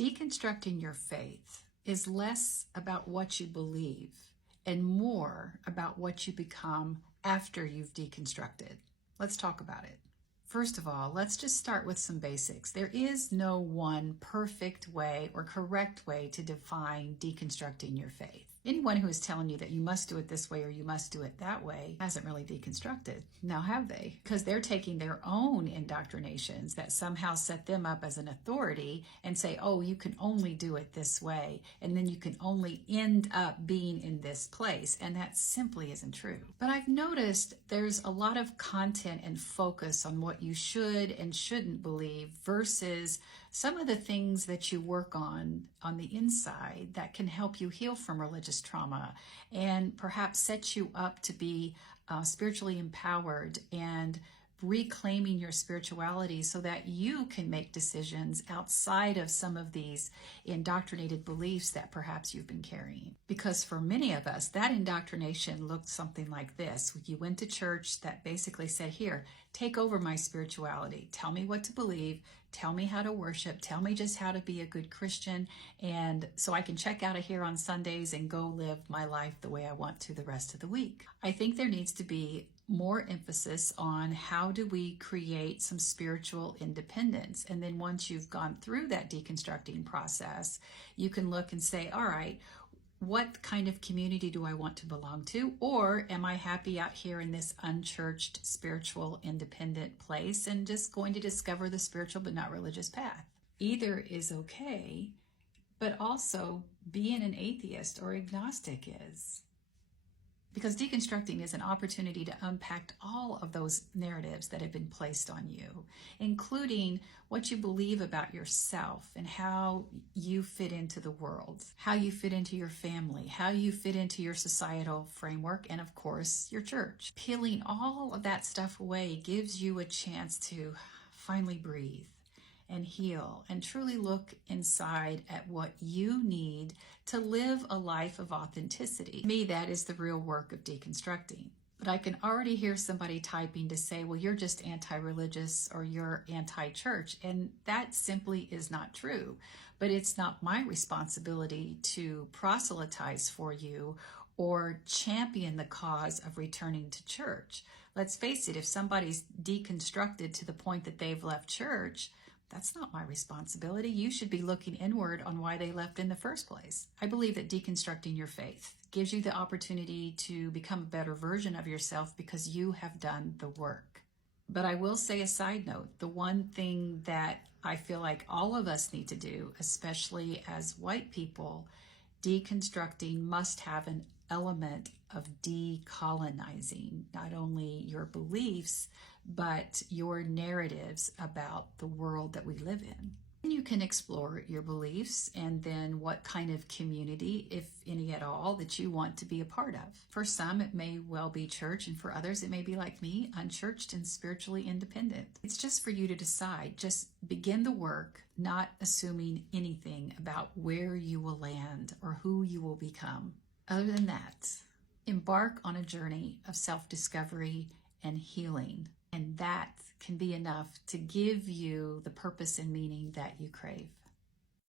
Deconstructing your faith is less about what you believe and more about what you become after you've deconstructed. Let's talk about it. First of all, let's just start with some basics. There is no one perfect way or correct way to define deconstructing your faith. Anyone who is telling you that you must do it this way or you must do it that way hasn't really deconstructed. Now, have they? Because they're taking their own indoctrinations that somehow set them up as an authority and say, oh, you can only do it this way, and then you can only end up being in this place. And that simply isn't true. But I've noticed there's a lot of content and focus on what you should and shouldn't believe versus some of the things that you work on the inside that can help you heal from religious trauma and perhaps set you up to be spiritually empowered and reclaiming your spirituality so that you can make decisions outside of some of these indoctrinated beliefs that perhaps you've been carrying. Because for many of us, that indoctrination looked something like this. You went to church that basically said, here, take over my spirituality. Tell me what to believe. Tell me how to worship. Tell me just how to be a good Christian. And so I can check out of here on Sundays and go live my life the way I want to the rest of the week. I think there needs to be more emphasis on how do we create some spiritual independence. And then once you've gone through that deconstructing process, you can look and say, all right, what kind of community do I want to belong to? Or am I happy out here in this unchurched, spiritual, independent place and just going to discover the spiritual but not religious path? Either is okay, but also being an atheist or agnostic is. Because deconstructing is an opportunity to unpack all of those narratives that have been placed on you, including what you believe about yourself and how you fit into the world, how you fit into your family, how you fit into your societal framework, and of course, your church. Peeling all of that stuff away gives you a chance to finally breathe and heal and truly look inside at what you need to live a life of authenticity. To me, that is the real work of deconstructing. But I can already hear somebody typing to say, well, you're just anti-religious or you're anti-church. And that simply is not true. But it's not my responsibility to proselytize for you or champion the cause of returning to church. Let's face it, if somebody's deconstructed to the point that they've left church, that's not my responsibility. You should be looking inward on why they left in the first place. I believe that deconstructing your faith gives you the opportunity to become a better version of yourself because you have done the work. But I will say a side note, the one thing that I feel like all of us need to do, especially as white people, deconstructing must have an element of decolonizing, not only your beliefs, but your narratives about the world that we live in. And you can explore your beliefs and then what kind of community, if any at all, that you want to be a part of. For some, it may well be church, and for others, it may be like me, unchurched and spiritually independent. It's just for you to decide. Just begin the work, not assuming anything about where you will land or who you will become. Other than that, embark on a journey of self-discovery and healing. And that can be enough to give you the purpose and meaning that you crave.